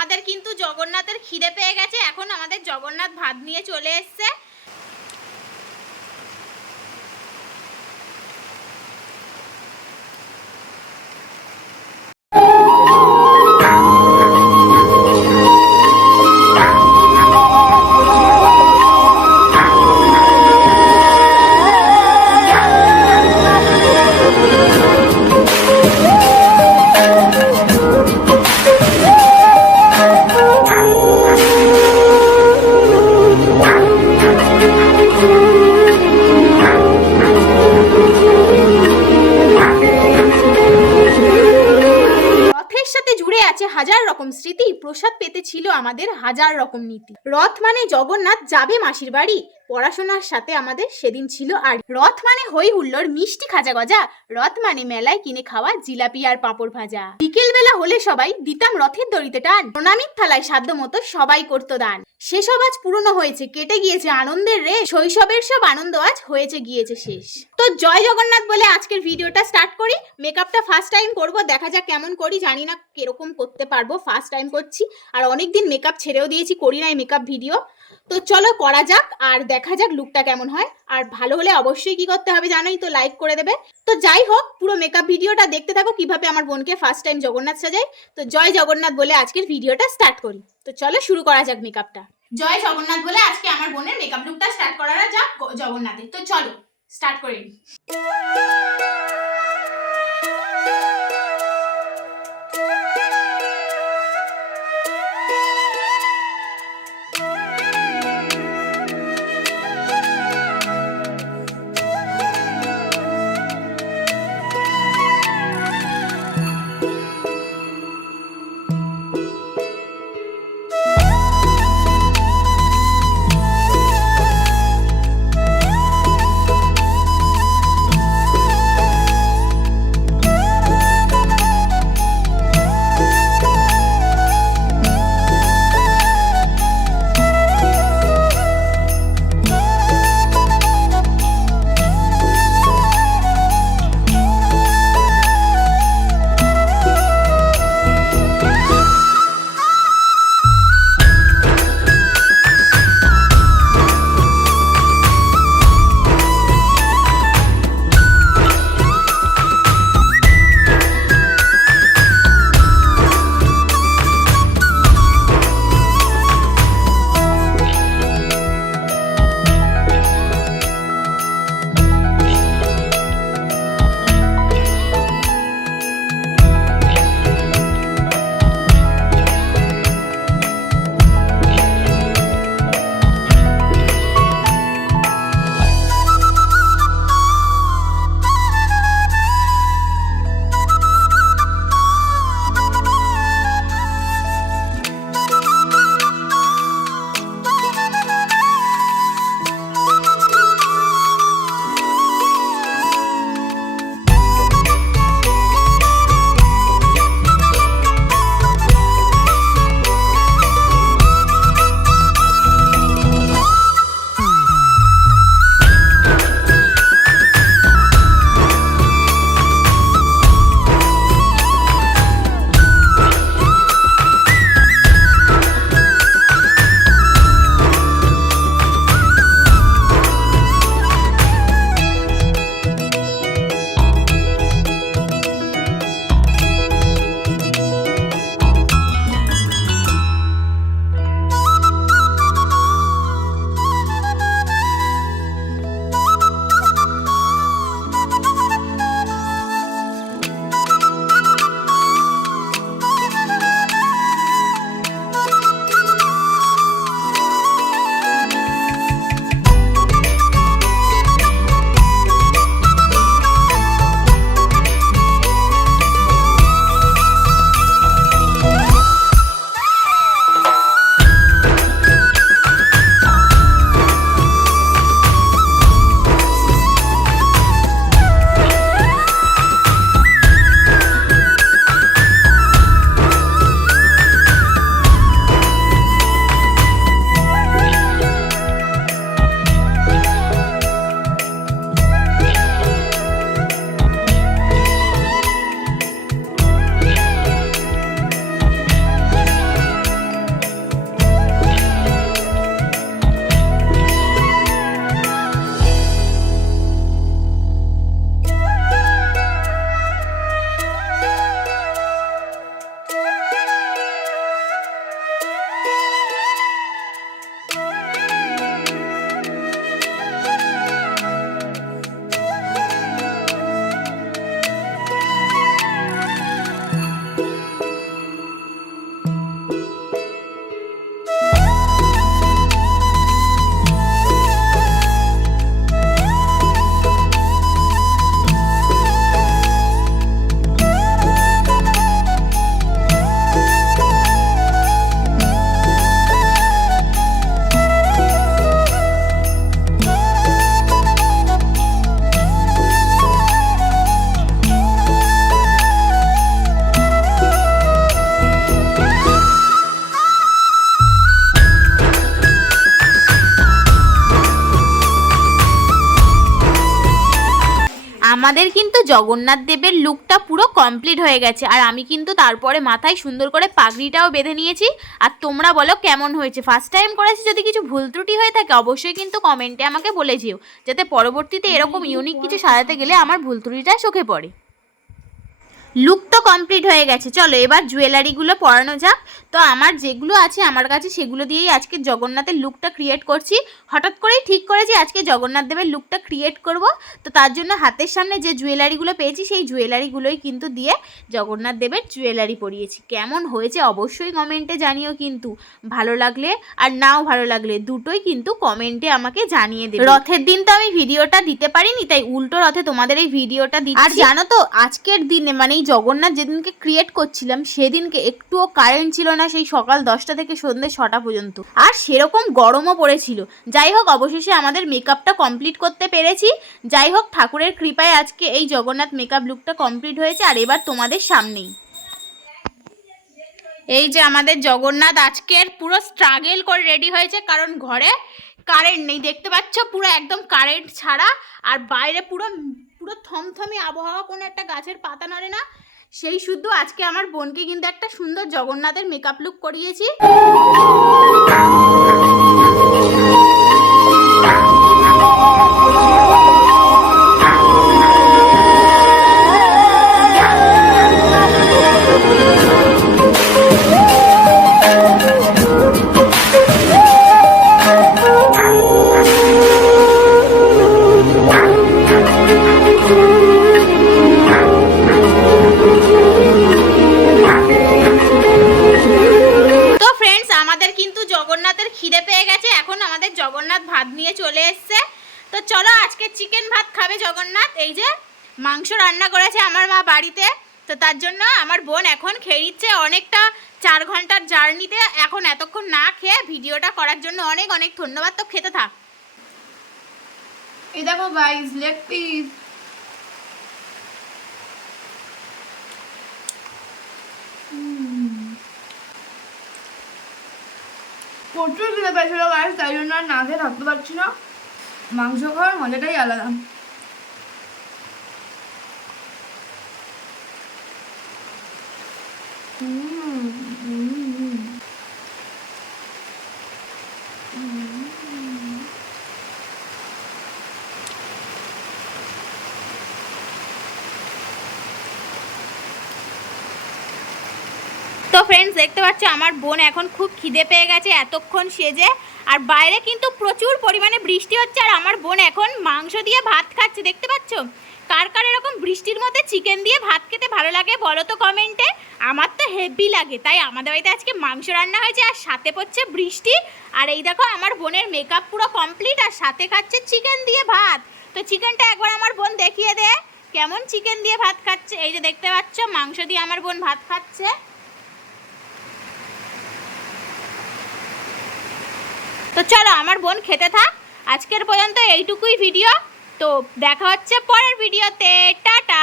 আমাদের কিন্তু জগন্নাথের খিদে পেয়ে গেছে, এখন আমাদের জগন্নাথ ভাত নিয়ে চলে এসছে। হাজার রকম স্মৃতি, প্রসাদ পেতে ছিল আমাদের হাজার রকম নীতি। রথ মানে জগন্নাথ যাবে মাসির বাড়ি, পড়াশোনার সাথে আমাদের সেদিন ছিল আর। রথ মানে হই হুল্লোড় মিষ্টি খাজা গজা, রথ মানে মেলায় কিনে খাওয়া জিলাপি আর পাঁপড় ভাজা। বিকেল বেলা হলে সবাই দিতাম রথের দড়িতে টান, প্রণামীর থালায় সাধ্য মতো সবাই করতো দান। সেসব আজ পুরনো হয়েছে, কেটে গিয়েছে আনন্দের রেশ, শৈশবের সব আনন্দ আজ হয়েছে গিয়েছে শেষ। তো জয় জগন্নাথ বলে আজকের ভিডিওটা স্টার্ট করি। মেকআপটা ফার্স্ট টাইম করব, দেখা যাক কেমন করি, জানি না কিরকম করতে পারবো, ফার্স্ট টাইম করছি। আর অনেকদিন মেকআপ ছেড়েও দিয়েছি, করি নাই মেকআপ ভিডিও। তো চলো করা যাক আর দেখা যাক লুকটা কেমন হয়। আর ভালো হলে অবশ্যই কি করতে হবে জানোই তো, লাইক করে দেবে। তো যাই হোক, পুরো মেকআপ ভিডিওটা দেখতে থাকো কিভাবে আমার বোনকে ফার্স্ট টাইম জগন্নাথ সাজাই। তো জয় জগন্নাথ বলে আজকের ভিডিওটা স্টার্ট করি। তো চলো শুরু করা যাক মেকআপটা। জয় জগন্নাথ বলে আজকে আমার বোনের মেকআপ লুকটা স্টার্ট করা যাক জগন্নাথের। তো চলো স্টার্ট করে নিই। আমাদের কিন্তু জগন্নাথ দেবের লুকটা পুরো কমপ্লিট হয়ে গেছে, আর আমি কিন্তু তারপরে মাথায় সুন্দর করে পাগড়িটাও বেঁধে নিয়েছি। আর তোমরা বলো কেমন হয়েছে? ফার্স্ট টাইম করেছি, যদি কিছু ভুল ত্রুটি হয়ে থাকে অবশ্যই কিন্তু কমেন্টে আমাকে বলে যেও, যাতে পরবর্তীতে এরকম ইউনিক কিছু সাজাতে গেলে আমার ভুল ত্রুটিটা চোখে পড়ে। লুক তো কমপ্লিট হয়ে গেছে, চলো এবার জুয়েলারিগুলো পরানো যাক। তো আমার যেগুলো আছে আমার কাছে সেগুলো দিয়েই আজকে জগন্নাথের লুকটা ক্রিয়েট করছি। হঠাৎ করেই ঠিক করেছি আজকে জগন্নাথ দেবের লুকটা ক্রিয়েট করব। তো তার জন্য হাতের সামনে যে জুয়েলারিগুলো পেয়েছি সেই জুয়েলারিগুলোই কিন্তু দিয়ে জগন্নাথ দেবের জুয়েলারি পরিয়েছি। কেমন হয়েছে অবশ্যই কমেন্টে জানিও, কিন্তু ভালো লাগলে আর নাও ভালো লাগলে দুটোই কিন্তু কমেন্টে আমাকে জানিয়ে দেবে। রথের দিন তো আমি ভিডিওটা দিতে পারিনি, তাই উল্টো রথে তোমাদের এই ভিডিওটা দিচ্ছি। আর জানো তো আজকের দিনে মানে জগন্নাথ যেদিনকে ক্রিয়েট করছিলাম সেদিনকে একটুও কারেন্ট ছিল না, সেই সকাল 10টা থেকে সন্ধ্যে 6টা পর্যন্ত, আর সেরকম গরমও পড়েছিল। যাই হোক অবশেষে আমাদের মেকআপটা কমপ্লিট করতে পেরেছি। যাই হোক ঠাকুরের কৃপায় আজকে এই জগন্নাথ মেকআপ লুকটা কমপ্লিট হয়েছে। আর এবার তোমাদের সামনেই এই যে আমাদের জগন্নাথ আজকের পুরো স্ট্রাগল করে রেডি হয়েছে, কারণ ঘরে কারেন্ট নেই, দেখতে পাচ্ছ পুরো একদম কারেন্ট ছাড়া। আর বাইরে পুরো পুরো থমথমে আবহাওয়া, কোনো একটা গাছের পাতা নড়ে না। সেই শুদ্ধ আজকে আমার বোনকে কিন্তু একটা সুন্দর জগন্নাথের মেকআপ লুক করিয়েছি। খিদে পেয়ে গেছে, এখন আমাদের জগন্নাথ ভাত নিয়ে চলে এসছে। তো চলো আজকে চিকেন ভাত খাবে জগন্নাথ। এই যে মাংস রান্না করেছে আমার মা বাড়িতে, তো তার জন্য আমার বোন এখন খেয়ে নিচ্ছে অনেকটা 4 ঘন্টার জার্নিতে। এখন এতক্ষণ না খেয়ে ভিডিওটা করার জন্য অনেক অনেক ধন্যবাদ। তো খেতে থাক। এই দেখো গাইস, লেগ পিস। প্রচুর খিদে পেয়েছিল গাইস, তাই জন্য আর না খেয়ে থাকতে পারছি না। মাংস খাওয়ার মজাটাই আলাদা। তো ফ্রেন্ডস দেখতে পাচ্ছ আমার বোন এখন খুব খিদে পেয়ে গেছে এতক্ষণ সেজে, আর বাইরে কিন্তু প্রচুর পরিমাণে বৃষ্টি হচ্ছে, আর আমার বোন এখন মাংস দিয়ে ভাত খাচ্ছে। দেখতে পাচ্ছ? কার কার এরকম বৃষ্টির মধ্যে চিকেন দিয়ে ভাত খেতে ভালো লাগে বলো তো কমেন্টে। আমার তো হেভি লাগে, তাই আমাদের বাড়িতে আজকে মাংস রান্না হয়েছে আর সাথে পড়ছে বৃষ্টি। আর এই দেখো আমার বোনের মেকআপ পুরো কমপ্লিট, আর সাথে খাচ্ছে চিকেন দিয়ে ভাত। তো চিকেনটা একবার আমার বোন দেখিয়ে দে কেমন চিকেন দিয়ে ভাত খাচ্ছে। এই যে দেখতে পাচ্ছ মাংস দিয়ে আমার বোন ভাত খাচ্ছে। তো চলো আমার বোন খেতে থাক। আজকের পর্যন্ত এইটুকুই ভিডিও, তো দেখা হচ্ছে পরের ভিডিওতে। টাটা।